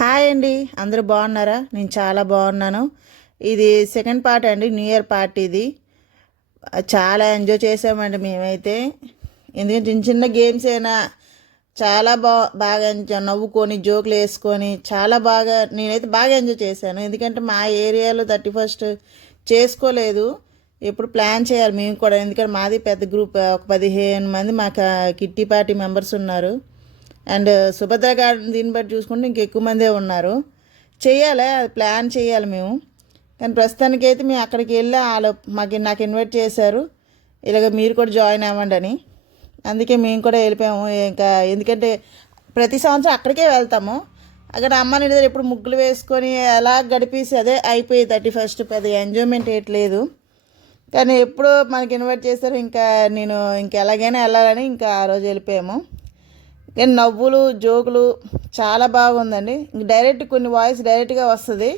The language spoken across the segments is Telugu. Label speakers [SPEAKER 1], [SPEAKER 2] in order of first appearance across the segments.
[SPEAKER 1] హాయ్ అండి. అందరూ బాగున్నారా? నేను చాలా బాగున్నాను. ఇది సెకండ్ పార్ట్ అండి. న్యూ ఇయర్ పార్టీ ఇది. చాలా ఎంజాయ్ చేసామండి మేమైతే. ఎందుకంటే చిన్న చిన్న గేమ్స్ అయినా చాలా బా బాగా ఎంజాయ్ నవ్వుకొని జోకులు వేసుకొని చాలా బాగా నేనైతే బాగా ఎంజాయ్ చేశాను. ఎందుకంటే మా ఏరియాలో థర్టీ ఫస్ట్ చేసుకోలేదు. ఎప్పుడు ప్లాన్ చేయాలి మేము కూడా. ఎందుకంటే మాది పెద్ద గ్రూప్ ఒక పదిహేను మంది మాకు కిట్టి పార్టీ మెంబర్స్ ఉన్నారు. అండ్ సుభద్ర గార్డెన్ దీన్ని బట్టి చూసుకుంటే ఇంక ఎక్కువ మందే ఉన్నారు. చేయాలి అది ప్లాన్ చేయాలి మేము. కానీ ప్రస్తుతానికి అయితే మేము అక్కడికి వెళ్ళి వాళ్ళు మాకు నాకు ఇన్వైట్ చేశారు. ఇలాగ మీరు కూడా జాయిన్ అవ్వండి అని. అందుకే మేము కూడా వెళ్ళిపోయాము. ఇంకా ఎందుకంటే ప్రతి సంవత్సరం అక్కడికే వెళ్తాము. అక్కడ అమ్మ దగ్గర ఎప్పుడు ముగ్గులు వేసుకొని అలా గడిపేసి అదే అయిపోయి థర్టీ ఫస్ట్ పెద్ద ఎంజాయ్మెంట్ ఏట్లేదు కానీ ఎప్పుడు మనకి ఇన్వైట్ చేస్తారు ఇంకా నేను ఇంకా ఎలాగైనా వెళ్ళాలని ఇంకా ఆ రోజు వెళ్ళిపోయాము. కానీ నవ్వులు జోకులు చాలా బాగుందండి ఇంక డైరెక్ట్ కొన్ని వాయిస్ డైరెక్ట్గా వస్తుంది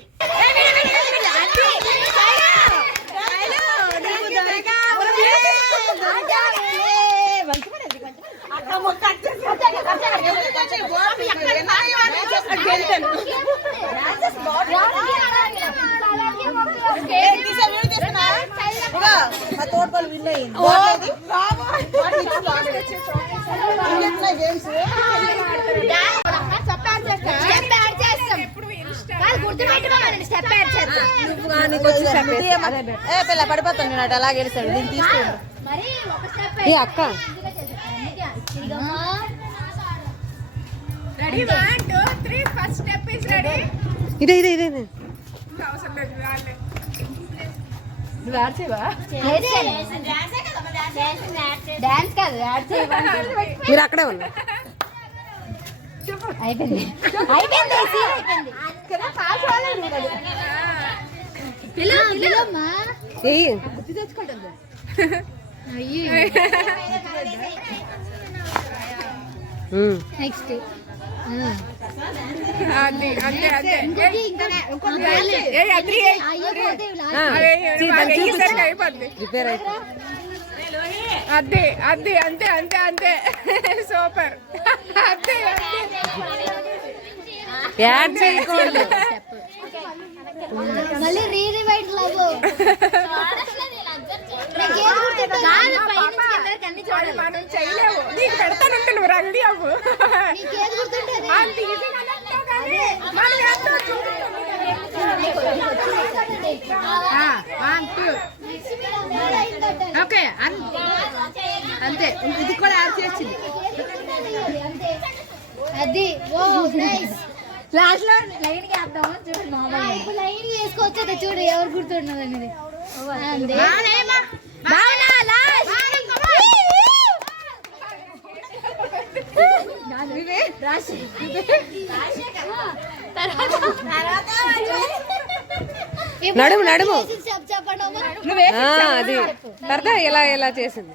[SPEAKER 1] మా తోటపల్లి విన్ అయ్యింది గేమ్స్ ఏ పిల్ల పడిపోతాను నేను అటు అలా గెలిచాడు దీన్ని తీసుకుంటా
[SPEAKER 2] ఏ అక్క.
[SPEAKER 3] Ready one two three first step is ready
[SPEAKER 2] ఇదే ఇదే ఇదే నువ్వు ఆడచేవా?
[SPEAKER 4] డాన్స్ కాదు యాడ్
[SPEAKER 2] మీరు అక్కడే ఉన్నా
[SPEAKER 4] అయిపోయింది. అయిపోయింది సీన్ పిల్ల పిల్లమ్మా
[SPEAKER 2] ఏయ్
[SPEAKER 4] అయ్యో
[SPEAKER 2] చీ,
[SPEAKER 3] బాగా
[SPEAKER 2] దాన్ని చూపించు.
[SPEAKER 3] ఈసారి అయిపోద్ది
[SPEAKER 2] ప్రిపేర్ అయితే
[SPEAKER 3] అద్ది అద్ది అంతే అంతే అంతే. సూపర్. అద్ది
[SPEAKER 2] యాడ్ చేయకూడదు.
[SPEAKER 4] మళ్ళీ రీ రివైండ్ లాగు
[SPEAKER 3] అది మనం చేయలేవు నీకు పెడతానంటే నువ్వు రండి అవ్వు.
[SPEAKER 4] నీకేది గుర్తుంటది
[SPEAKER 3] అంత ఈజీగా చెప్తావు కానీ మనం ఎంతో
[SPEAKER 4] ఓకే అంతే. ఇది కూడా యాడ్ చేసింది. అది ఓ నైస్. లాస్ట్లో లైన్ వేద్దామా చూడు మామూలు లైన్ వేసుకోవచ్చు చూడు ఎవరు గుర్తున్నది అనేది. రాశి
[SPEAKER 2] నడుము, నడుము. అది. తర్వాత ఇలా ఇలా చేసింది?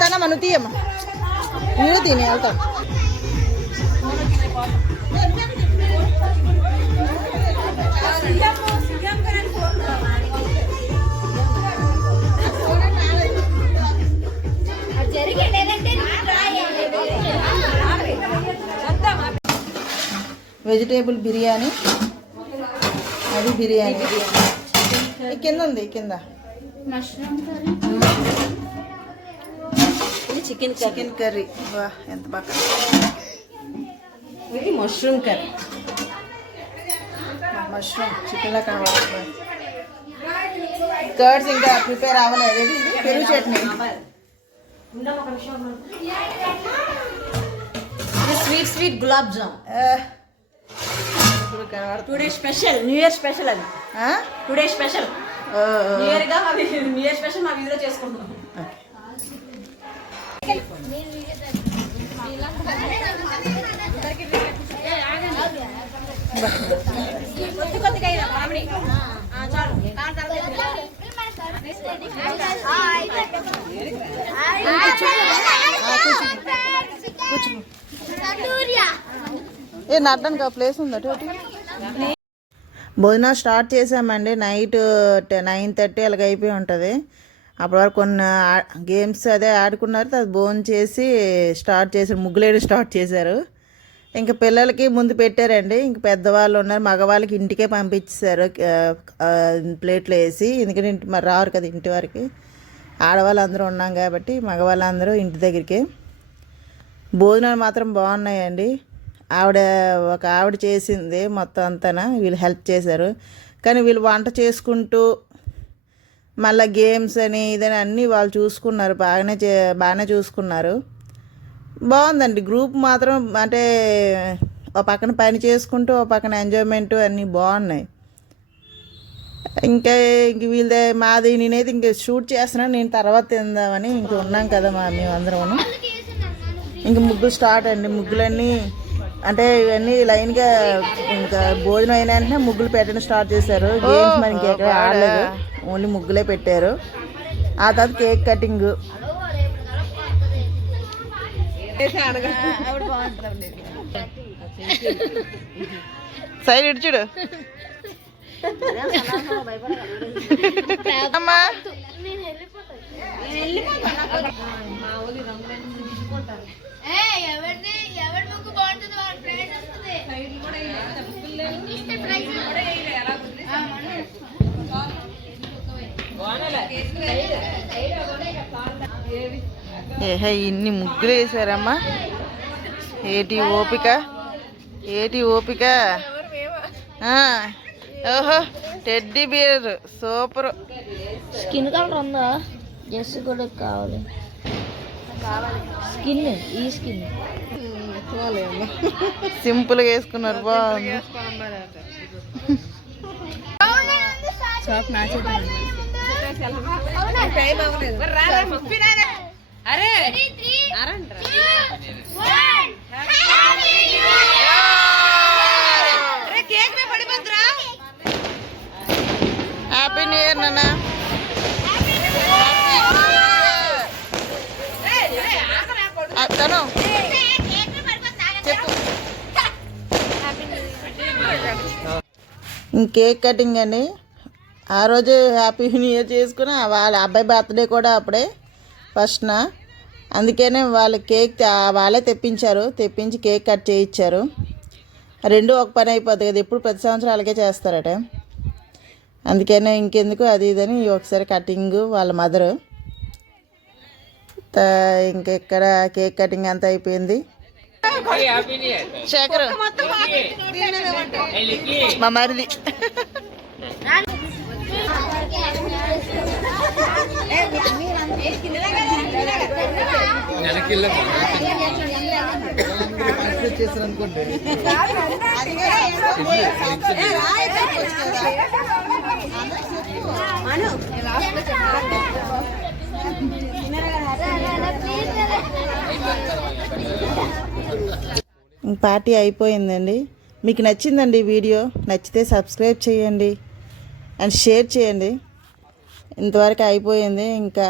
[SPEAKER 1] తనమ్మా నువ్వు తీయమ్మా. నువ్వు తిని వెళ్తాం. వెజిటేబుల్ బిర్యానీ. అది బిర్యానీ. ఈ కింద ఉంది కింద.
[SPEAKER 2] Chicken
[SPEAKER 1] chicken curry. వా ఎంత బాగా.
[SPEAKER 2] ఇది మష్రూమ్ కర్రీ.
[SPEAKER 1] మష్రూమ్ చికెన్లో కావాలి. కర్డ్స్ ఇంకా ప్రిపేర్ అవ్వలేదు ఇది? పెరుగు chutney.
[SPEAKER 2] Sweet sweet gulab jam.
[SPEAKER 1] కనబడుతుంది.
[SPEAKER 2] Today special new year special అది.
[SPEAKER 1] ఆ?
[SPEAKER 2] టుడే స్పెషల్
[SPEAKER 1] ఓ, ఓ.
[SPEAKER 2] న్యూ ఇయర్గా న్యూ ఇయర్ స్పెషల్ మా వీధిలో చేసుకుంటున్నాం
[SPEAKER 1] ఓకే. ఏ నడ్డానికి ఆ ప్లేస్ ఉందట భోజనం స్టార్ట్ చేసామండి. నైట్ నైన్ థర్టీ అలాగ అయిపోయి ఉంటుంది. అప్పటి వరకు కొన్ని గేమ్స్ అదే ఆడుకున్నారు. అది భోజనం చేసి స్టార్ట్ చేశారు. ముగ్గులేడు స్టార్ట్ చేశారు. ఇంకా పిల్లలకి ముందు పెట్టారండి. ఇంక పెద్దవాళ్ళు ఉన్నారు. మగవాళ్ళకి ఇంటికే పంపించేశారు. ప్లేట్లు వేసి. ఎందుకంటే ఇంటి మరి రారు కదా ఇంటి వరకు. ఆడవాళ్ళు అందరూ ఉన్నాం కాబట్టి మగవాళ్ళందరూ ఇంటి దగ్గరికి. భోజనాలు మాత్రం బాగున్నాయండి. ఆవిడ ఒక ఆవిడ చేసింది మొత్తం అంతా వీళ్ళు హెల్ప్ చేశారు. కానీ వీళ్ళు వంట చేసుకుంటూ మళ్ళీ గేమ్స్ అని ఇదని అన్నీ వాళ్ళు చూసుకున్నారు. బాగానే చే బాగానే చూసుకున్నారు. బాగుందండి. గ్రూప్ మాత్రం అంటే ఒక పక్కన పని చేసుకుంటూ ఒక పక్కన ఎంజాయ్మెంట్ అన్నీ బాగున్నాయి. ఇంకా ఇంక వీళ్ళదే మాది నేనైతే ఇంక షూట్ చేస్తున్నాను నేను తర్వాత తిందామని ఇంక ఉన్నాం కదా మా మేమందరం ఇంక ముగ్గులు స్టార్ట్ అండి. ముగ్గులన్నీ అంటే ఇవన్నీ లైన్గా ఇంకా భోజనం అయిన వెంటనే ముగ్గులు పెట్టడం స్టార్ట్ చేశారు. గేమ్స్ మరి ఇంకెక్కడ ఆడలేదు. ఓన్లీ ముగ్గులే పెట్టారు. ఆ తర్వాత కేక్ కటింగ్. సైడ్ ఇడ్చుడు అమ్మా
[SPEAKER 4] ఎవరిది ఎవరి ముగ్గు బాగుంటుందో వాళ్ళ ప్రైజ్ వస్తుంది ఇస్తే ప్రైజ్
[SPEAKER 1] ఏహే ఇన్ని ముగ్గులు వేసారమ్మా ఏటి ఓపిక? ఏటి ఓపిక? ఆ, ఓహో teddy bear super.
[SPEAKER 4] Skin colour ఉందా? డ్రెస్ కూడా కావాలి. స్కిన్ ఈ స్కిన్.
[SPEAKER 1] సింపుల్గా వేసుకున్నారు బాగుంది.
[SPEAKER 2] అరే కేక్ పడిపోద్దురా.
[SPEAKER 1] హ్యాపీ న్యూ ఇయర్ నాన్న. ఆ, తను. చెప్పు. కేక్ కటింగ్ అండి ఆ రోజు హ్యాపీ న్యూ ఇయర్ చేసుకుని వాళ్ళ అబ్బాయి బర్త్డే కూడా అప్పుడే ఫస్ట్న అందుకనే వాళ్ళ కేక్ వాళ్ళే తెప్పించారు. తెప్పించి కేక్ కట్ చేయించారు రెండు ఒక పని అయిపోద్ది కదా ఎప్పుడు ప్రతి సంవత్సరం అలాగే చేస్తారట. అందుకనే ఇంకెందుకు అది ఇదని ఒకసారి కటింగ్ వాళ్ళ మదరు. ఇంకా ఇక్కడ కేక్ కటింగ్ అంతా అయిపోయింది. శేఖర్ మా మరిది. ఇంక పార్టీ అయిపోయిందండి. మీకు నచ్చిందండి ఈ వీడియో నచ్చితే సబ్స్క్రైబ్ చేయండి. అండ్ షేర్ చేయండి. ఇంతవరకు అయిపోయింది. ఇంకా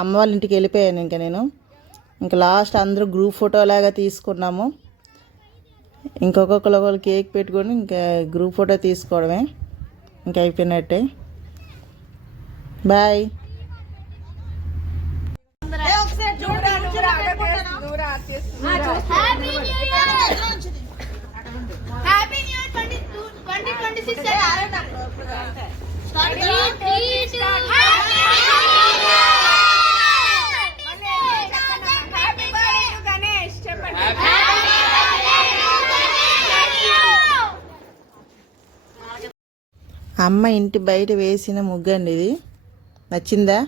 [SPEAKER 1] అమ్మ వాళ్ళ ఇంటికి వెళ్ళిపోయాను ఇంకా నేను. ఇంకా లాస్ట్ అందరూ గ్రూప్ ఫోటో లాగా తీసుకున్నాము. ఇంకొకరు ఒకరు కేక్ పెట్టుకొని ఇంకా గ్రూప్ ఫోటో తీసుకోవడమే. ఇంకా అయిపోయినట్టే. Bye
[SPEAKER 4] happy new year happy new year 2026 happy
[SPEAKER 3] happy birthday Ganesh చెప్పండి
[SPEAKER 1] అమ్మ ఇంటి బయట వేసిన ముగ్గు అండి ఇది. నచ్చిందా?